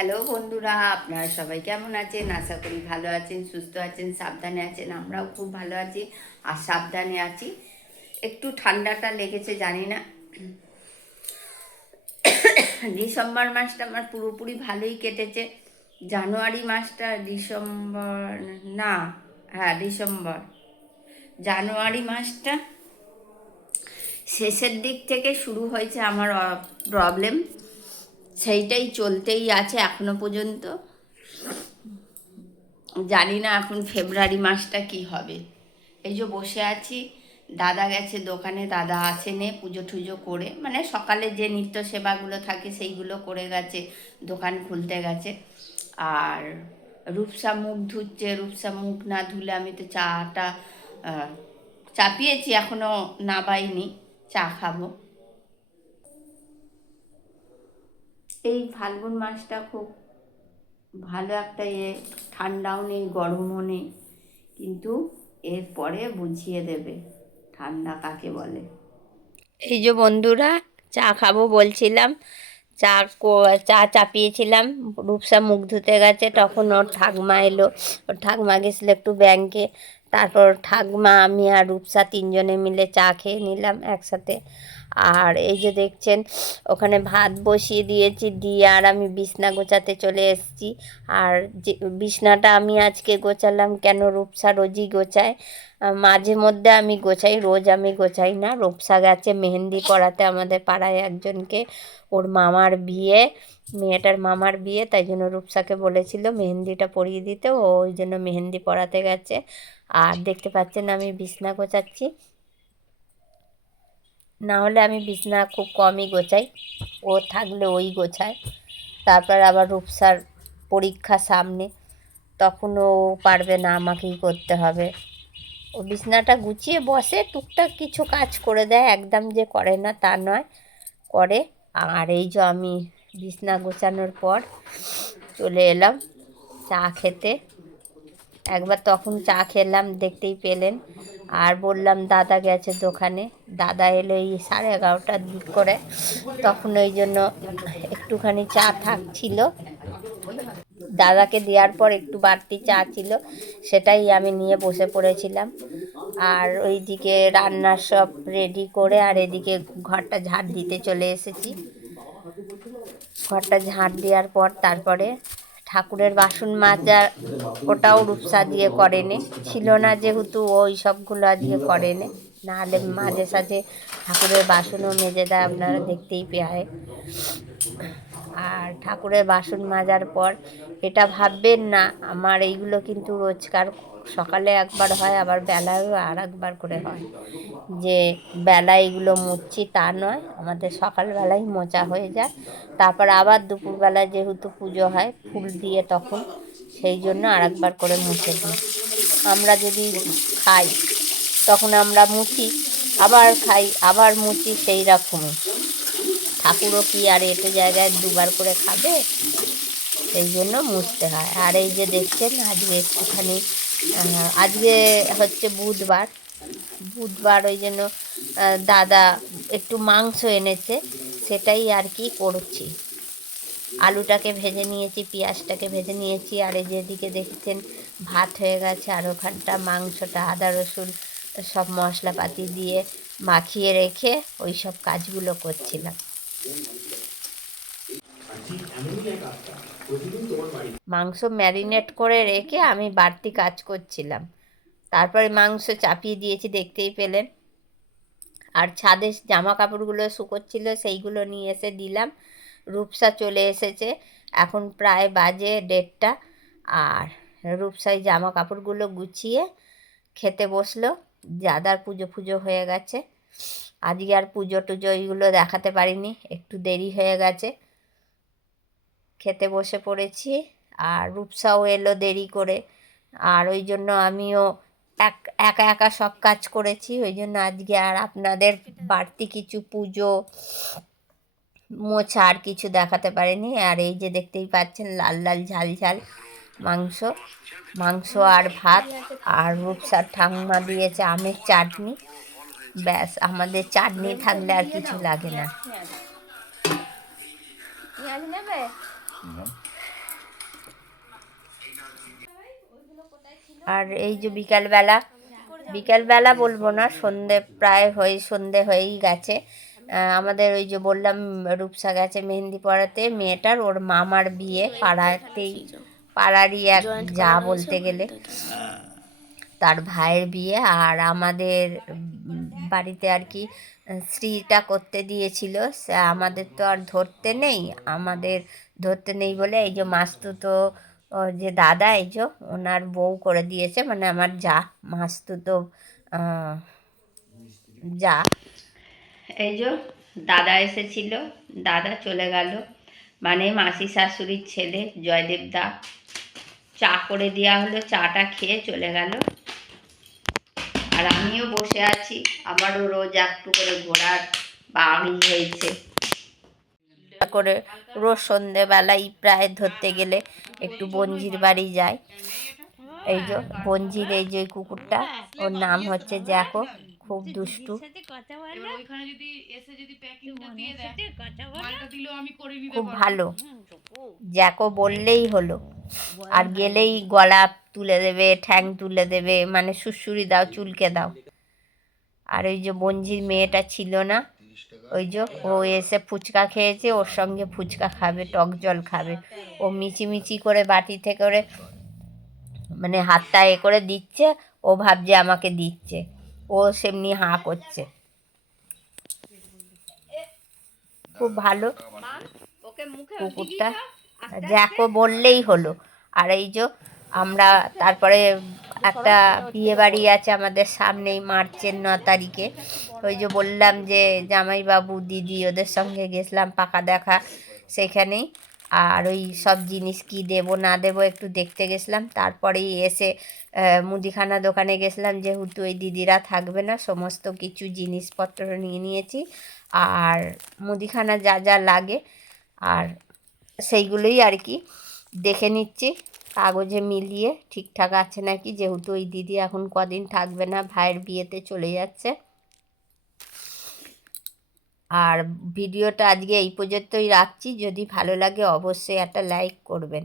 Hello বন্ধুরা, আপনারা সবাই কেমন আছেন? আশা করি ভালো আছেন, সুস্থ আছেন, সাবধানে আছেন। আমরাও খুব ভালো আছি আর সাবধানে আছি। একটু ঠান্ডাটা লেগেছে, জানি না। ডিসেম্বর মাসটা আমার পুরোপুরি ভালোই কেটেছে। জানুয়ারি মাসটা ডিসেম্বর, না, হ্যাঁ ডিসেম্বর, জানুয়ারি মাসটা শেষের দিক থেকে শুরু হয়েছে আমার প্রবলেম। সেইটাই চলতেই আছে এখনো পর্যন্ত। জানি না এখন ফেব্রুয়ারি মাসটা কি হবে। এই যে বসে আছি, দাদা গেছে দোকানে, দাদা আসেনে, পুজো টুজো করে, মানে সকালে যে নিত্য সেবাগুলো থাকে সেইগুলো করে গেছে, দোকান খুলতে গেছে। আর রূপসা মুখ ধুচ্ছে, রূপসা মুখ না ধুলে আমি তো চাটা চাপিয়েছি, এখনও নাবাইনি, চা খাবো। এই ফাল্গুন মাসটা খুব ভালো একটা ঠান্ডাও নেই, গরমও নেই, কিন্তু এরপরে বুঝিয়ে দেবে ঠান্ডা কাকে বলে। এই যে বন্ধুরা, চা খাবো বলছিলাম, চা চাপিয়েছিলাম, রূপসা মুখ ধুতে গেছে, তখন ওর ঠাকমা এলো। ওর ঠাকমা গেছিলো একটু ব্যাংকে। তারপর ঠাকমা, আমি আর রূপসা তিনজনে মিলে চা খেয়ে নিলাম একসাথে। আর এই যে দেখছেন, ওখানে ভাত বসিয়ে দিয়েছি, দিয়ে আর আমি বিছনা গোছাতে চলে এসেছি। আর যে বিছনাটা আমি আজকে গোছালাম, কেন রূপসা রোজই গোছায়, মাঝে মধ্যে আমি গোছাই, রোজ আমি গোছাই না। রূপসা গেছে মেহেন্দি পরাতে আমাদের পাড়ায় একজনকে, ওর মামার বিয়ে, মেয়েটার মামার বিয়ে, তাই জন্য রূপসাকে বলেছিল মেহেন্দিটা পরিয়ে দিতে, ও ওই জন্য মেহেন্দি পরাতে গেছে। আর দেখতে পাচ্ছেন আমি বিছনা গোছাচ্ছি, না হলে আমি বিছনা খুব কমই গোছাই, ও থাকলে ওই গোছায়। তারপর আবার রূপসার পরীক্ষা সামনে, তখন ও পারবে না, আমাকেই করতে হবে। ও বিছনাটা গুছিয়ে বসে, টুকটাক কিছু কাজ করে দেয়, একদম যে করে না তা নয়, করে। আর এই যে আমি বিছনা গোছানোর পর চলে এলাম চা খেতে। একবার তখন চা খেলাম, দেখতেই পেলেন। আর বললাম দাদা গেছে দোকানে, দাদা এলো এই 11:30টার দিক করে, তখন ওই জন্য একটুখানি চা থাকছিল, দাদাকে দেওয়ার পর একটু বাড়তি চা ছিল, সেটাই আমি নিয়ে বসে পড়েছিলাম। আর ওইদিকে রান্নার সব রেডি করে, আর এদিকে ঘরটা ঝাড় দিতে চলে এসেছি। ঘরটা ঝাড় দেওয়ার পর তারপরে ঠাকুরের বাসন মাজা, ওটাও রূপসা দিয়ে করেনে, ছিল না যেহেতু, ওই সবগুলো আজকে করেনে, নাহলে মাঝে সাঝে ঠাকুরের বাসনও মেজে দেয়, আপনারা দেখতেই পেয়ে। আর ঠাকুরের বাসন মাজার পর এটা ভাববেন না, আমার এইগুলো কিন্তু রোজকার, সকালে একবার হয়, আবার বেলায়ও আর একবার করে হয়, যে বেলায় এগুলো মুছছি তা নয়, আমাদের সকালবেলাই মোছা হয়ে যায়। তারপর আবার দুপুরবেলায় যেহেতু পুজো হয় ফুল দিয়ে, তখন সেই জন্য আর একবার করে মুছে দিই। আমরা যদি খাই তখন আমরা মুছি, আবার খাই, আবার মুছি, সেই রকমই। ঠাকুরও কি আর এটো জায়গায় দুবার করে খাবে, সেই জন্য মুছতে হয়। আর এই যে দেখছেন, আজকে একটুখানি, আজকে হচ্ছে বুধবার, বুধবার ওই জন্য দাদা একটু মাংস এনেছে, সেটাই আর কি করছি। আলুটাকে ভেজে নিয়েছি, পেঁয়াজটাকে ভেজে নিয়েছি, আর এই যেদিকে দেখছেন ভাত হয়ে গেছে, আর ওখানটা মাংসটা আদা রসুন সব মশলাপাতি দিয়ে মাখিয়ে রেখে ওই সব কাজগুলো করছিলাম। মাংস ম্যারিনেট করে রেখে আমি বাড়তি কাজ করছিলাম। তারপরে মাংস চাপিয়ে দিয়েছি, দেখতেই পেলেন। আর ছাদে জামা কাপড়গুলো শুকোচ্ছিল, সেইগুলো নিয়ে এসে দিলাম। রূপসা চলে এসেছে, এখন প্রায় বাজে 1:30। আর রূপসাই জামা কাপড়গুলো গুছিয়ে খেতে বসলো। দাদার পুজো ফুজো হয়ে গেছে, আজকে আর পুজো টুজো এইগুলো দেখাতে পারিনি, একটু দেরি হয়ে গেছে। খেতে বসে পড়েছি, আর রূপসাও এলো দেরি করে, আর ওই জন্য আমিও একা একা সব কাজ করেছি, ওই জন্য আজকে আর আপনাদের বাড়তি কিছু পুজো মোছা আর কিছু দেখাতে পারিনি। আর এই যে দেখতেই পাচ্ছেন লাল লাল ঝাল ঝাল মাংস, মাংস আর ভাত, আর রূপসার ঠাম্মা দিয়েছে আমের চাটনি। ব্যাস, আমাদের চাটনি থাকলে আর কিছু লাগে না। আর এই যে বিকালবেলা বলবো না, সন্ধে হয়েই গেছে। আমাদের ওই যে বললাম রূপসা গেছে মেহেন্দি পরাতে, মেয়েটার ওর মামার বিয়ে পাড়ারই এক যা বলতে গেলে, তার ভাইয়ের বিয়ে। আর আমাদের বাড়িতে আর কি স্ত্রীটা করতে দিয়েছিল, আমাদের তো আর ধরতে নেই বলে এই যে মাস্তুতো যে দাদা, এই যে ওনার বউ করে দিয়েছে, মানে আমার মাস্তুতো যা। এই যে দাদা এসেছিল, দাদা চলে গেল, মানে মাসি শাশুড়ির ছেলে জয়দেব দা। চা করে দেওয়া হলো, চাটা খেয়ে চলে গেল। আর আমিও বসে আছি, আমারও রোজ একটু করে ঘোরার বাড়ি হয়েছে করে। রোজ সন্ধেবেলাই প্রায় ধরতে গেলে একটু বঞ্জির বাড়ি যায়। এই যে বঞ্জির এই যে কুকুরটা, ওর নাম হচ্ছে জ্যাকো, খুব দুষ্টু, খুব ভালো। জ্যাকো বললেই হলো, আর গেলেই গলা তুলে দেবে, ঠ্যাং তুলে দেবে, মানে সুড়সুড়ি দাও, চুলকে দাও। আর ওই যে বঞ্জির মেয়েটা ছিল না, ওই যে ও এসে ফুচকা খেয়েছে, ওর সঙ্গে ফুচকা খাবে, টক জল খাবে। ও মিচিমিচি করে বাটিতে করে মানে হাতটা করে দিচ্ছে, ও ভাবছে আমাকে দিচ্ছে, ও সেমনি হাঁ করছে। খুব ভালো কুকুরটা, জ্যাকো বললেই হলো। আর এই যে আমরা তারপরে একটা বিয়ে বাড়ি আছে আমাদের সামনেই, মার্চের 9 তারিখে। ওই যে বললাম যে জামাইবাবু দিদি ওদের সঙ্গে গেছিলাম পাকা দেখা, সেখানেই। আর ওই সব জিনিস কি দেবো না দেবো একটু দেখতে গেছিলাম। তারপরেই এসে মুদিখানা দোকানে গেছিলাম, যেহেতু ওই দিদিরা থাকবে না, সমস্ত কিছু জিনিসপত্র নিয়ে নিয়েছি। আর মুদিখানা যা যা লাগে আর সেইগুলোই আর কি দেখে নিচ্ছি, কাগজে মিলিয়ে ঠিকঠাক আছে নাকি, যেহেতু ওই দিদি এখন কদিন থাকবে না, ভাইয়ের বিয়েতে চলে যাচ্ছে। আর ভিডিওটা আজকে এই পর্যন্তই রাখছি, যদি ভালো লাগে অবশ্যই একটা লাইক করবেন।